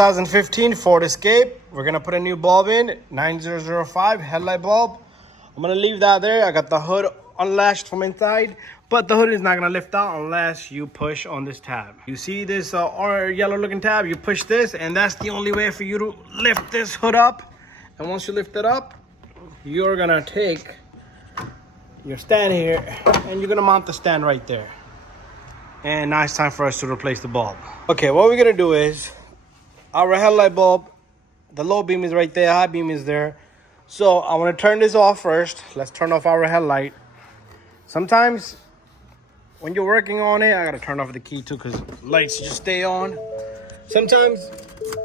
2015 Ford Escape. We're gonna put a new bulb in, 9005 headlight bulb. I'm gonna leave that there. I got the hood unlatched from inside, but the hood is not gonna lift out unless you push on this tab. You see this orange yellow looking tab, you push this, and that's the only way for you to lift this hood up. And once you lift it up, you're gonna take your stand here and you're gonna mount the stand right there. And now it's time for us to replace the bulb. Okay, what we're gonna do is, our headlight bulb, the low beam is right there, high beam is there. So I want to turn this off first. Let's turn off our headlight. Sometimes when you're working on it, I gotta turn off the key too because lights just stay on. Sometimes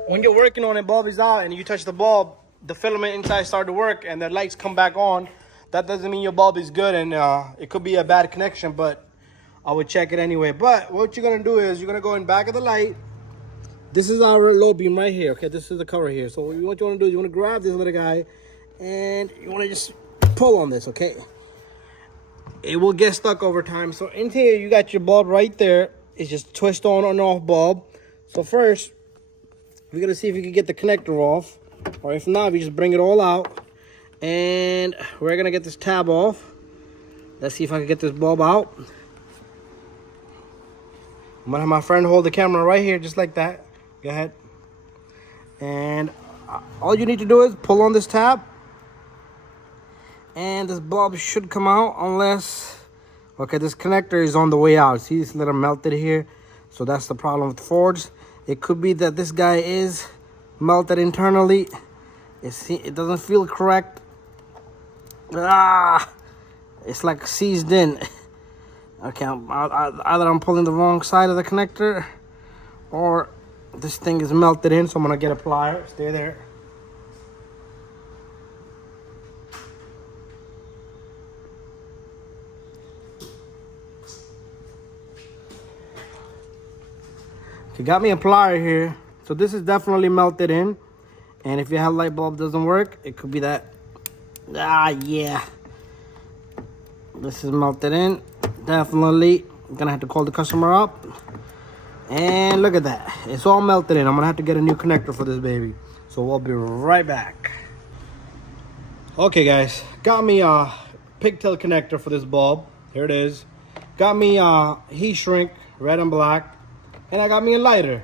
when you're working on it, bulb is out and you touch the bulb, the filament inside start to work and the lights come back on. That doesn't mean your bulb is good, and it could be a bad connection, but I would check it anyway. But what you're gonna do is you're gonna go in back of the light. This is our low beam right here, okay? This is the cover here. So what you want to do is you want to grab this little guy and you want to just pull on this, okay? It will get stuck over time. So in here, you got your bulb right there. It's just twist on and off bulb. So first, we're going to see if we can get the connector off. Or if not, we just bring it all out. And we're going to get this tab off. Let's see if I can get this bulb out. I'm going to have my friend hold the camera right here, just like that. Go ahead. And all you need to do is pull on this tab. And this bulb should come out unless... Okay, this connector is on the way out. See, it's a little melted here. So that's the problem with Fords. It could be that this guy is melted internally. It doesn't feel correct. It's like seized in. Okay, either I'm pulling the wrong side of the connector or this thing is melted in, so I'm gonna get a plier. Stay there. Okay, got me a plier here. So this is definitely melted in, and if your headlight bulb doesn't work, it could be that. Yeah, this is melted in. Definitely gonna have to call the customer up. And look at that, it's all melted in. I'm gonna have to get a new connector for this baby, so we'll be right back. Okay guys, got me a pigtail connector for this bulb. Here it is. Got me a heat shrink, red and black, and I got me a lighter.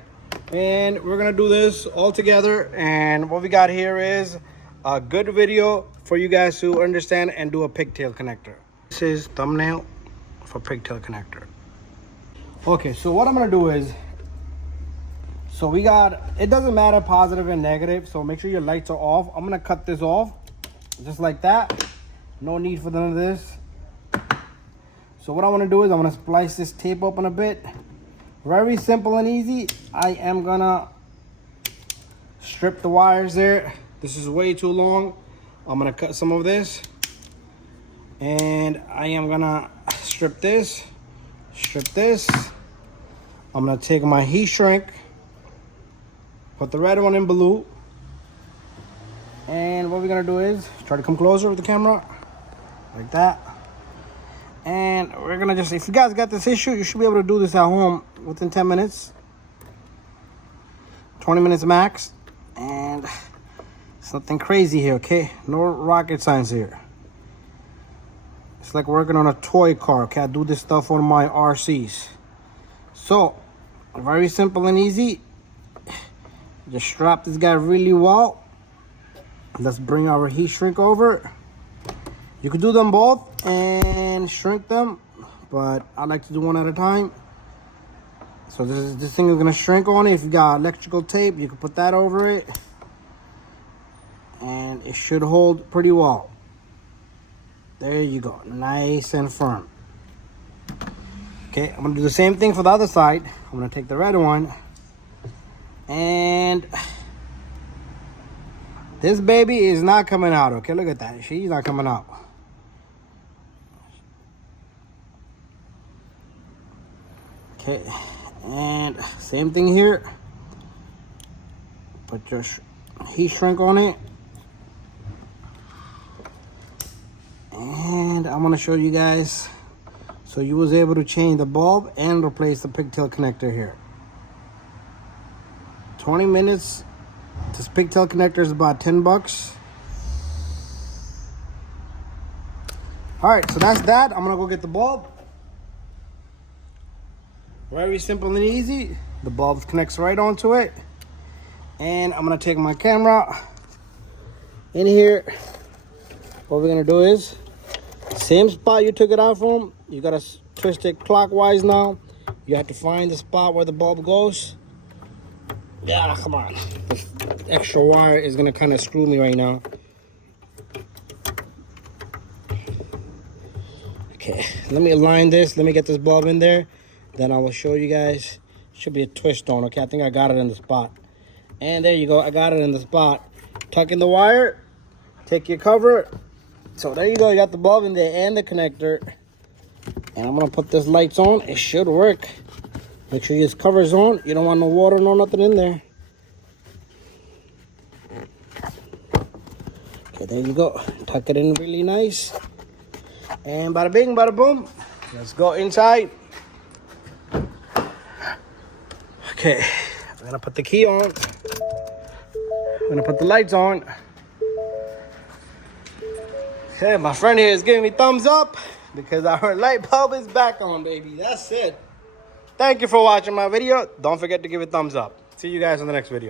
And we're gonna do this all together. And what we got here is a good video for you guys to understand and do a pigtail connector. This is thumbnail for pigtail connector. Okay, so what I'm gonna do is, so we got, it doesn't matter positive and negative, so make sure your lights are off. I'm gonna cut this off just like that. No need for none of this. So what I want to do is I'm gonna splice this tape open a bit. Very simple and easy. I am gonna strip the wires there. This is way too long. I'm gonna cut some of this, and I am gonna strip this. I'm gonna take my heat shrink, put the red one in blue, and what we're gonna do is try to come closer with the camera like that. And we're gonna just, if you guys got this issue, you should be able to do this at home within 10 minutes, 20 minutes max. And it's nothing crazy here, okay? No rocket science here. It's like working on a toy car. Okay, I do this stuff on my RCs. So, very simple and easy. Just strap this guy really well. Let's bring our heat shrink over. You could do them both and shrink them, but I like to do one at a time. So this thing is gonna shrink on it. If you got electrical tape, you can put that over it, and it should hold pretty well. There you go, nice and firm. Okay, I'm gonna do the same thing for the other side. I'm gonna take the red one, and this baby is not coming out. Okay, look at that, she's not coming out. Okay, and same thing here. Put your heat shrink on it. And I'm gonna show you guys, so you was able to change the bulb and replace the pigtail connector here. 20 minutes. This pigtail connector is about 10 bucks. All right, so that's that. I'm gonna go get the bulb. Very simple and easy. The bulb connects right onto it. And I'm gonna take my camera in here. What we're gonna do is, same spot you took it out from, you gotta twist it clockwise now. You have to find the spot where the bulb goes. Yeah, come on. This extra wire is gonna kind of screw me right now. Okay, let me align this. Let me get this bulb in there. Then I will show you guys. Should be a twist on, okay? I think I got it in the spot. And there you go, I got it in the spot. Tuck in the wire, take your cover. So there you go, you got the bulb in there and the connector. And I'm gonna put this lights on. It should work. Make sure this cover's on. You don't want no water, no nothing in there. Okay, there you go. Tuck it in really nice. And bada bing, bada boom. Let's go inside. Okay, I'm gonna put the key on. I'm gonna put the lights on. Okay, my friend here is giving me thumbs up because our light bulb is back on, baby. That's it. Thank you for watching my video. Don't forget to give it a thumbs up. See you guys in the next video.